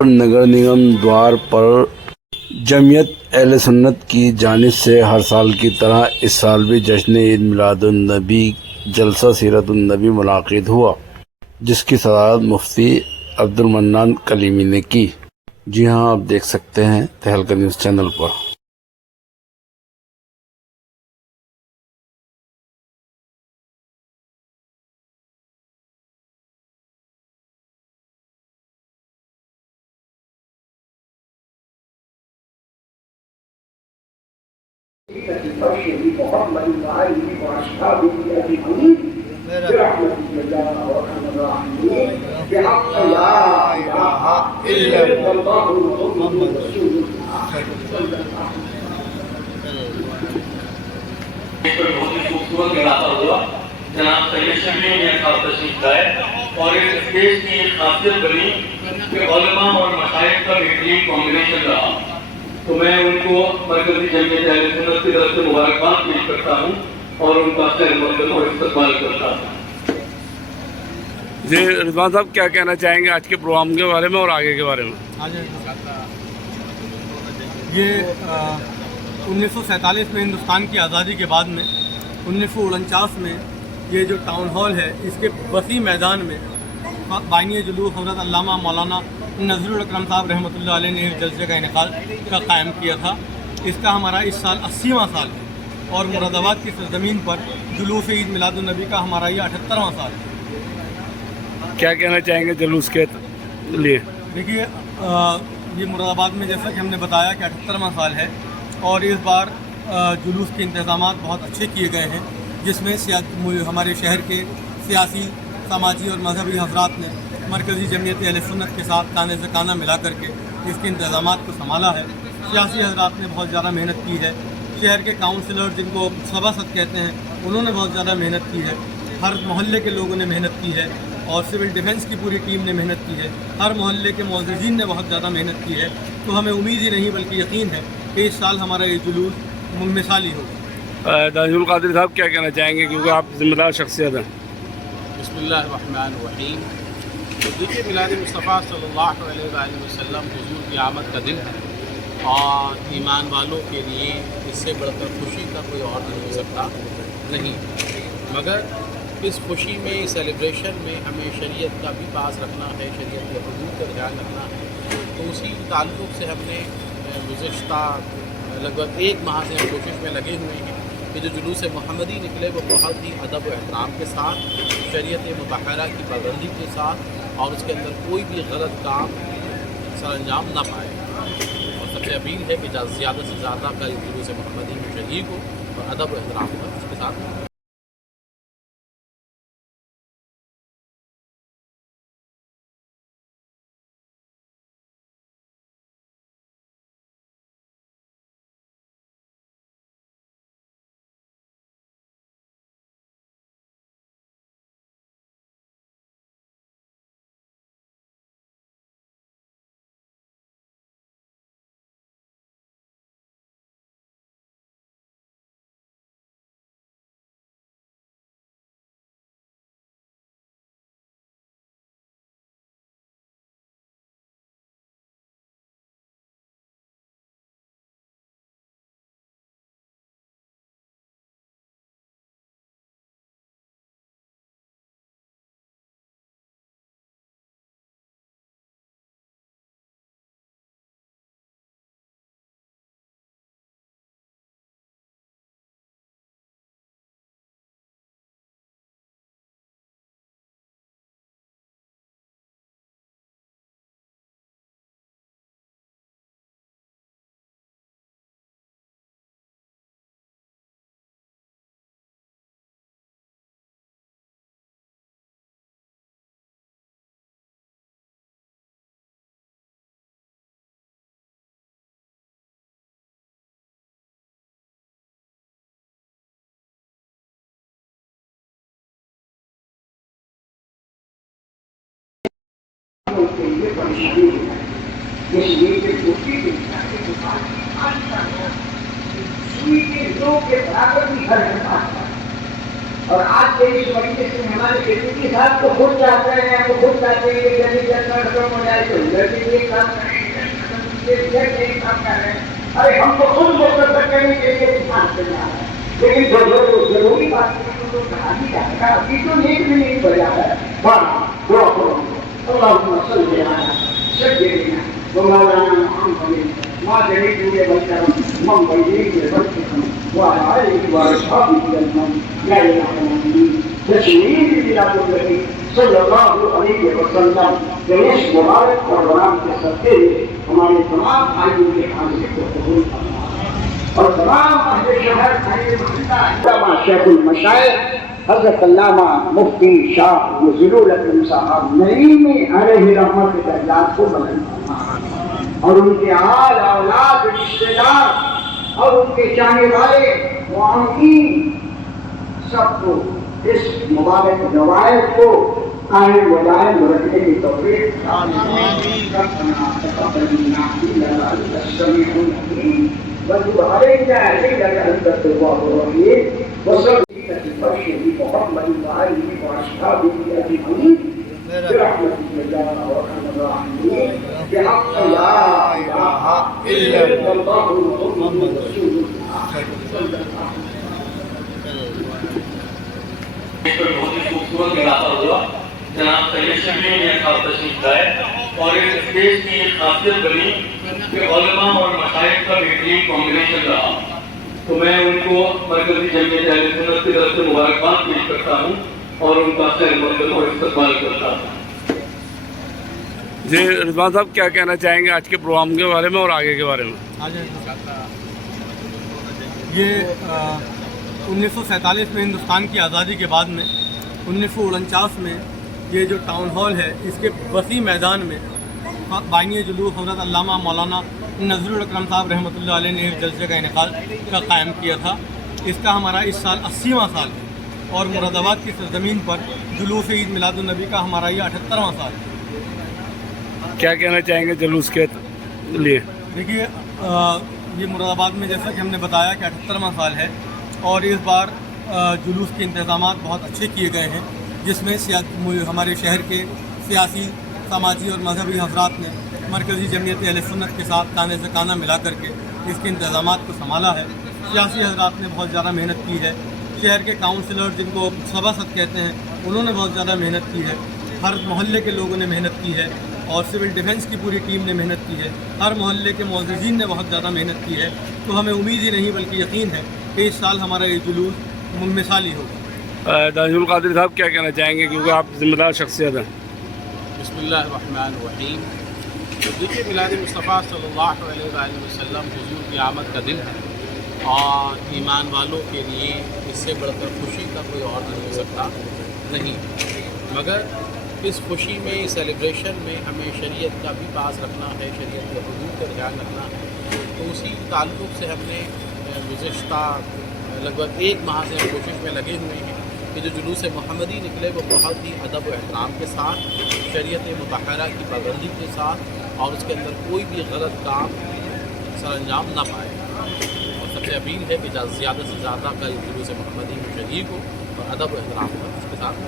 نگر نگم دوار پر جمعیت اہل سنت کی جانب سے ہر سال کی طرح اس سال بھی جشن عید میلاد النبی جلسہ سیرت النبی منعقد ہوا، جس کی صدارت مفتی عبد المنان کلیمی نے کی۔ جی ہاں، آپ دیکھ سکتے ہیں تہلکہ نیوز چینل پر۔ الشريف محمد وآله وأصحابه أجمعين برحمة الله وأرحم الراحمين بحق لا إله إلا الله محمد رسول الله صلى الله خوبصورت علاقہ ہوا۔ جناب سید شفیع نے خاص تشریف لائے اور اس اسٹیج کی ایک خاصیت بنی کہ علماء اور مشائخ کا بہترین کمبینیشن رہا، تو میں ان کو مرکزی جمعیت اہل سنت کی طرف سے مبارکباد پیش کرتا ہوں اور ان کا خیر مقدم اور استقبال کرتا ہوں۔ جی رضوان صاحب، کیا کہنا چاہیں گے آج کے پروگرام کے بارے میں اور آگے کے بارے میں؟ یہ 1947 میں ہندوستان کی آزادی کے بعد میں 1949 میں یہ جو ٹاؤن ہال ہے، اس کے وسیع میدان میں بانی جلوس حضرت علامہ مولانا نذیر الاکرم صاحب رحمۃ اللہ علیہ نے ایک جلسے کا انعقاد قائم کیا تھا۔ اس کا ہمارا اس سال 80واں سال ہے اور مراد آباد کی سرزمین پر جلوس عید میلاد النبی کا ہمارا یہ 78واں سال ہے۔ کیا کہنا چاہیں گے جلوس کے لیے؟ دیکھیے، یہ مراد آباد میں جیسا کہ ہم نے بتایا کہ 78واں سال ہے اور اس بار جلوس کے انتظامات بہت اچھے کیے گئے ہیں، جس میں ہمارے شہر کے سیاسی، سماجی اور مذہبی حضرات نے مرکزی جمعیت اہل سنت کے ساتھ کانے سے کانا ملا کر کے اس کے انتظامات کو سنبھالا ہے۔ سیاسی حضرات نے بہت زیادہ محنت کی ہے، شہر کے کاؤنسلر جن کو سباست کہتے ہیں انہوں نے بہت زیادہ محنت کی ہے، ہر محلے کے لوگوں نے محنت کی ہے اور سول ڈیفنس کی پوری ٹیم نے محنت کی ہے، ہر محلے کے معززین نے بہت زیادہ محنت کی ہے۔ تو ہمیں امید ہی نہیں بلکہ یقین ہے کہ اس سال ہمارا یہ جلوس مثالی ہوگا۔ دانش القادری صاحب کیا کہنا چاہیں گے، کیونکہ آپ ذمہ دار شخصیت ہیں؟ بسم اللہ الرحمن الرحیم۔ تو دیکھیے، میلاد مصطفیٰ صلی اللہ علیہ وآلہ وسلم حضور کی آمد کا دن ہے اور ایمان والوں کے لیے اس سے بڑھ کر خوشی کا کوئی اور دن ہو سکتا نہیں، مگر اس خوشی میں، سیلیبریشن میں ہمیں شریعت کا بھی پاس رکھنا ہے، شریعت کے حدود کا دھیان رکھنا ہے۔ تو اسی تعلق سے ہم نے گزشتہ لگ بھگ 1 ماہ سے ہم کوشش میں لگے ہوئے ہیں کہ جو جلوس محمدی نکلے وہ بہت ہی ادب و احترام کے ساتھ، شریعت مطہرہ کی پابندی کے ساتھ، اور اس کے اندر کوئی بھی غلط کام سر انجام نہ پائے۔ اور سب سے اپیل ہے کہ زیادہ سے زیادہ کا جلوس محمدی میں شریک ہو اور ادب و احترام ہو اس کے ساتھ۔ اور آج کے اس مجلس میں ہمارے کسی صاحب تو خود چاہتے ہیں کہ جلدی جلد ختم ہو جائے تو جلدی ایک کام کریں. ارے ہم تو خود مختصر کرنے کے لیے دھیان دینا ہے, لیکن جو ضروری بات ہے تو کہا بھی جائے گا. ابھی تو ایک بھی نہیں بجا ہے. دعا کرو اللهم صل على سيدنا ومولانا محمد ما جريت بشرا من بينك بشرا وعلى آله وأصحابه أجمعين لا إله إلا الله تشريف إلى النبي صلى الله عليه وسلم گنیش مبارک اور برام کے صدقے ہمارے تمام بھائیوں کے حاضری کو قبول فرما اور تمام اہل شہر اہل محلہ علامہ شیخ المشائخ حضرت علامہ مفتی شاہ نذیر الحکیم صاحب نعیمی علیہ رحمت کے درجات کو بلند فرما اور ان کے آل اولاد رشتے دار اور ان کے چاہنے والے معاونین سب کو اس مبارک روایت کو قائم و دائم رکھنے کی توفیق آمین. ربنا تقبل منا انك السميع العليم وتب علينا انك انت التواب الرحيم وصل على محمد وآله وأصحابه أجمعين برحمتك يا أرحم الراحمين بحق لا إله إلا الله محمد رسول الله. بہت ہی خوبصورت ملاقہ ہوا. جناب طیب شبیر نے صاحب تشریف لائے اور اس اسٹیج کی ایک خاصیت بنی کہ علماء اور مشائخ کا بہترین کمبینیشن رہا. تو میں ان کو مرکزی جمعیت اہل سنت کی طرف سے مبارکباد پیش کرتا ہوں اور ان کا خیر مقدم اور استقبال کرتا ہوں. جی رضوان صاحب کیا کہنا چاہیں گے آج کے پروگرام کے بارے میں اور آگے کے بارے میں؟ یہ 1947 میں ہندوستان کی آزادی کے بعد میں 1949 میں یہ جو ٹاؤن ہال ہے اس کے وسیع میدان میں بانی جلوس حضرت علامہ مولانا نذیر الاکرم صاحب رحمۃ اللہ علیہ نے ایک جلسے کا انعقاد کا قائم کیا تھا. اس کا ہمارا اس سال 80واں سال ہے اور مراد آباد کی سرزمین پر جلوس عید میلاد النبی کا ہمارا یہ 78واں سال ہے. کیا کہنا چاہیں گے جلوس کے لیے؟ دیکھیے یہ مراد آباد میں جیسا کہ ہم نے بتایا کہ 78واں سال ہے اور اس بار جلوس کے انتظامات بہت اچھے کیے گئے ہیں جس میں ہمارے شہر کے سیاسی سماجی اور مذہبی حضرات نے مرکزی جمعیت اہل سنت کے ساتھ کانے سے کانا ملا کر کے اس کے انتظامات کو سنبھالا ہے. سیاسی حضرات نے بہت زیادہ محنت کی ہے. شہر کے کاؤنسلر جن کو سباست کہتے ہیں انہوں نے بہت زیادہ محنت کی ہے. ہر محلے کے لوگوں نے محنت کی ہے اور سول ڈیفنس کی پوری ٹیم نے محنت کی ہے. ہر محلے کے معززین نے بہت زیادہ محنت کی ہے. تو ہمیں امید ہی نہیں بلکہ یقین ہے کہ اس سال ہمارا یہ جلوس مثالی ہوگا. دانش القادری صاحب کیا کہنا چاہیں گے کیونکہ آپ ذمہ دار شخصیت ہیں؟ بسم اللہ الرحمن الرحیم. دیکھیے میلاد مصطفیٰ صلی اللہ علیہ وآلہ وسلم حضور کی آمد کا دن ہے اور ایمان والوں کے لیے اس سے بڑھ کر خوشی کا کوئی اور نہیں ہو سکتا نہیں، مگر اس خوشی میں سیلیبریشن میں ہمیں شریعت کا بھی پاس رکھنا ہے، شریعت کے حدود کا دھیان رکھنا ہے. تو اسی تعلق سے ہم نے گزشتہ لگ بھگ 1 ماہ سے ہم کوشش میں لگے ہوئے ہیں کہ جو جلوس محمدی نکلے وہ بہت ہی ادب و احترام کے ساتھ، شریعت مطہرہ کی پابندی کے ساتھ اور اس کے اندر کوئی بھی غلط کام سر انجام نہ پائے. اور سب سے اپیل ہے کہ زیادہ سے زیادہ کل جلوس محمدی میں شریک ہو اور ادب و احترام ہو اس کے ساتھ.